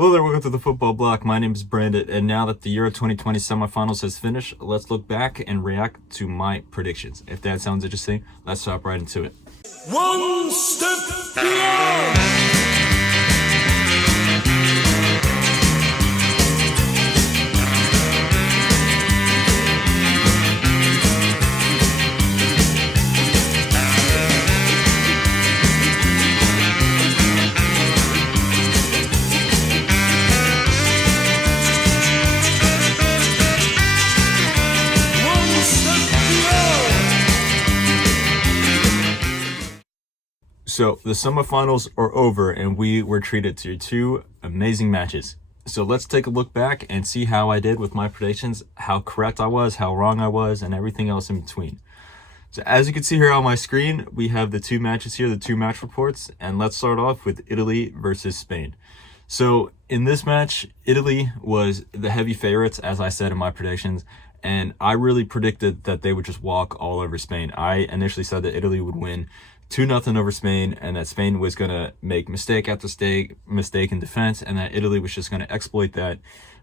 Hello there, welcome to the Football Bloc. My name is Brandon, and now that the Euro 2020 semifinals has finished, let's look back and react to my predictions. If that sounds interesting, let's hop right into it. One step beyond. So the semifinals are over, and we were treated to two amazing matches. So let's take a look back and see how I did with my predictions, how correct I was, how wrong I was, and everything else in between. So as you can see here on my screen, we have the two matches here, the two match reports, and let's start off with Italy versus Spain. So in this match, Italy was the heavy favorites, as I said in my predictions, and I really predicted that they would just walk all over Spain. I initially said that Italy would win 2-0 over Spain, and that Spain was going to make mistake after mistake in defense, and that Italy was just going to exploit that,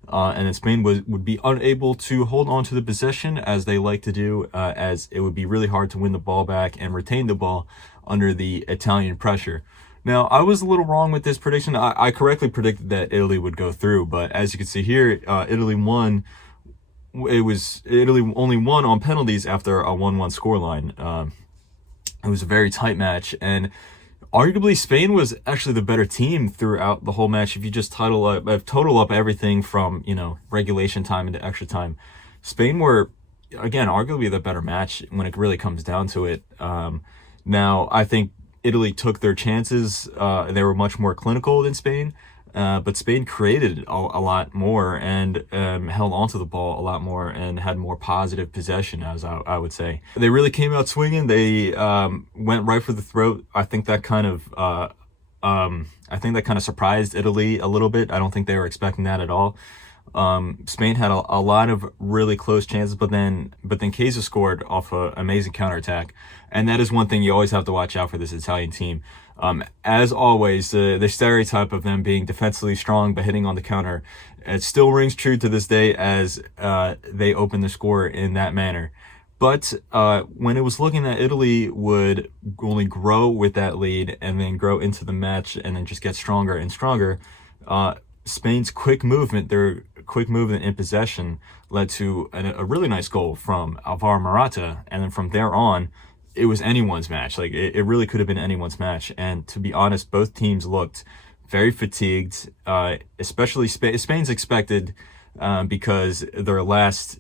and that Spain would be unable to hold on to the possession as they like to do, as it would be really hard to win the ball back and retain the ball under the Italian pressure. Now, I was a little wrong with this prediction. I correctly predicted that Italy would go through, but as you can see here, Italy won. Italy only won on penalties after a 1-1 scoreline. It was a very tight match, and arguably Spain was actually the better team throughout the whole match. If you just total up everything from, regulation time into extra time, Spain were, again, arguably the better match when it really comes down to it. Now, I think Italy took their chances. They were much more clinical than Spain, but Spain created a lot more and held onto the ball a lot more and had more positive possession, as I would say. They really came out swinging. They went right for the throat. I think that kind of surprised Italy a little bit. I don't think they were expecting that at all. Spain had a lot of really close chances, but then Chiesa scored off an amazing counterattack, and that is one thing you always have to watch out for this Italian team. As always, the stereotype of them being defensively strong but hitting on the counter, it still rings true to this day as they open the score in that manner. But when it was looking that Italy would only grow with that lead and then grow into the match and then just get stronger and stronger, Spain's quick movement in possession led to a really nice goal from Alvaro Morata, and then from there on, it was anyone's match. Like, it really could have been anyone's match. And to be honest, both teams looked very fatigued, especially Spain's expected, because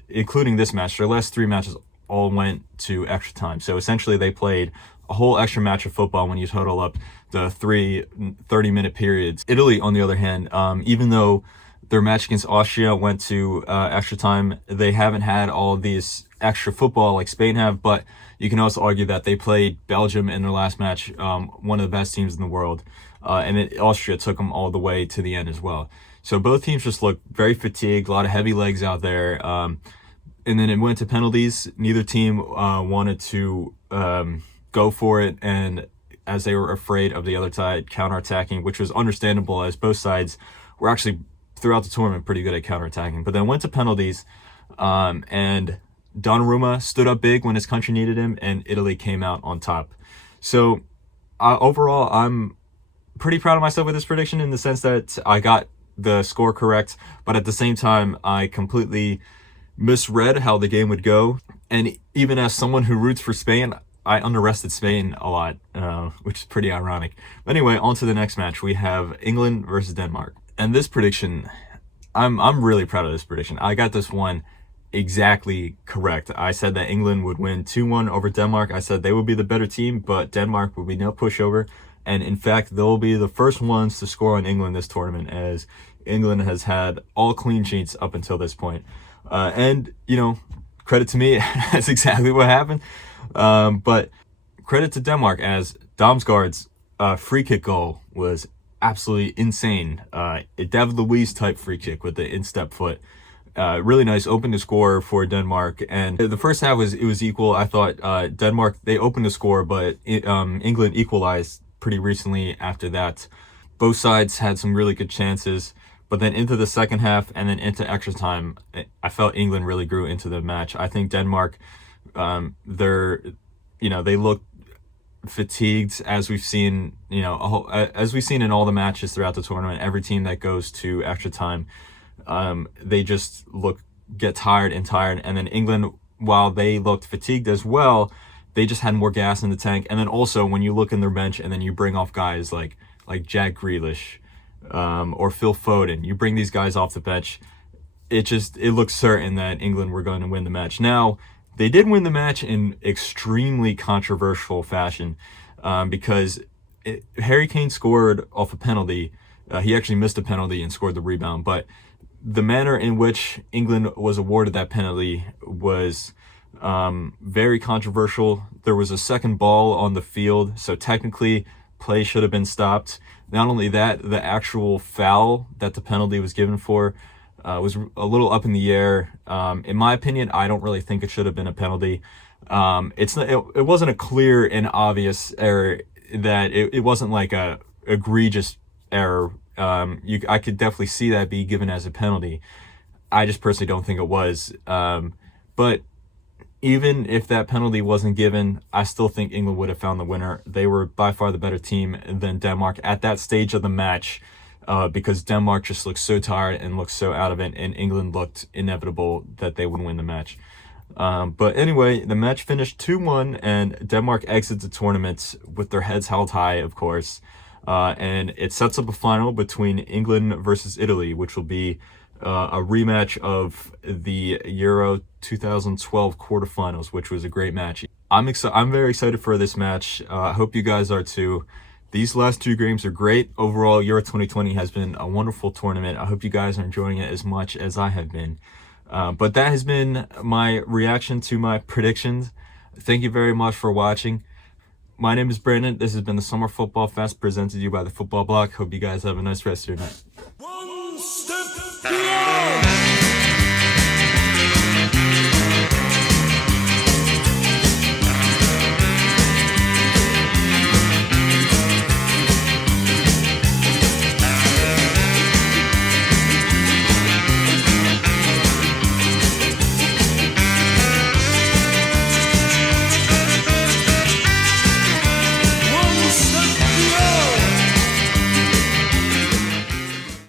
including this match, their last three matches all went to extra time. So essentially they played a whole extra match of football when you total up the 3 30-minute periods. Italy, on the other hand, even though their match against Austria went to extra time, they haven't had all of these extra football like Spain have, but you can also argue that they played Belgium in their last match, one of the best teams in the world, and Austria took them all the way to the end as well. So both teams just looked very fatigued, a lot of heavy legs out there, and then it went to penalties. Neither team wanted to go for it, and as they were afraid of the other side counterattacking, which was understandable as both sides were actually, throughout the tournament, pretty good at counterattacking. But then went to penalties, and Donnarumma stood up big when his country needed him, and Italy came out on top. So overall, I'm pretty proud of myself with this prediction in the sense that I got the score correct, but at the same time, I completely misread how the game would go. And even as someone who roots for Spain, I underestimated Spain a lot, which is pretty ironic. But anyway, on to the next match. We have England versus Denmark. And this prediction, I'm really proud of this prediction. I got this one exactly correct. I said that England would win 2-1 over Denmark. I said they would be the better team, but Denmark would be no pushover. And in fact, they'll be the first ones to score on England this tournament, as England has had all clean sheets up until this point. And, credit to me, that's exactly what happened. But credit to Denmark, as Damsgaard's free kick goal was absolutely insane. A David Luiz type free kick with the instep foot. Really nice, opened the score for Denmark. And the first half was equal. I thought Denmark, they opened the score, but England equalized pretty recently after that. Both sides had some really good chances, But then into the second half and then into extra time, I felt England really grew into the match. I think Denmark, they're, they look fatigued, as we've seen, as we've seen in all the matches throughout the tournament. Every team that goes to extra time, they just get tired, and then England, while they looked fatigued as well, they just had more gas in the tank. And then also when you look in their bench and then you bring off guys like Jack Grealish, or Phil Foden, you bring these guys off the bench, it looks certain that England were going to win the match. Now, they did win the match in extremely controversial fashion, because Harry Kane scored off a penalty. He actually missed a penalty and scored the rebound, but the manner in which England was awarded that penalty was very controversial. There was a second ball on the field, so technically play should have been stopped. Not only that, the actual foul that the penalty was given for was a little up in the air. In my opinion, I don't really think it should have been a penalty. It wasn't a clear and obvious error. That it wasn't like a egregious error. I could definitely see that be given as a penalty. I just personally don't think it was. But even if that penalty wasn't given, I still think England would have found the winner. They were by far the better team than Denmark at that stage of the match, because Denmark just looked so tired and looked so out of it, and England looked inevitable that they would win the match. But anyway, the match finished 2-1, and Denmark exits the tournament with their heads held high, of course. And it sets up a final between England versus Italy, which will be a rematch of the Euro 2012 quarterfinals, which was a great match. I'm very excited for this match. I hope you guys are too. These last two games are great. Overall, Euro 2020 has been a wonderful tournament. I hope you guys are enjoying it as much as I have been. But that has been my reaction to my predictions. Thank you very much for watching. My name is Brandon. This has been the Summer Football Fest presented to you by the Football Bloc. Hope you guys have a nice rest of your night. One step beyond.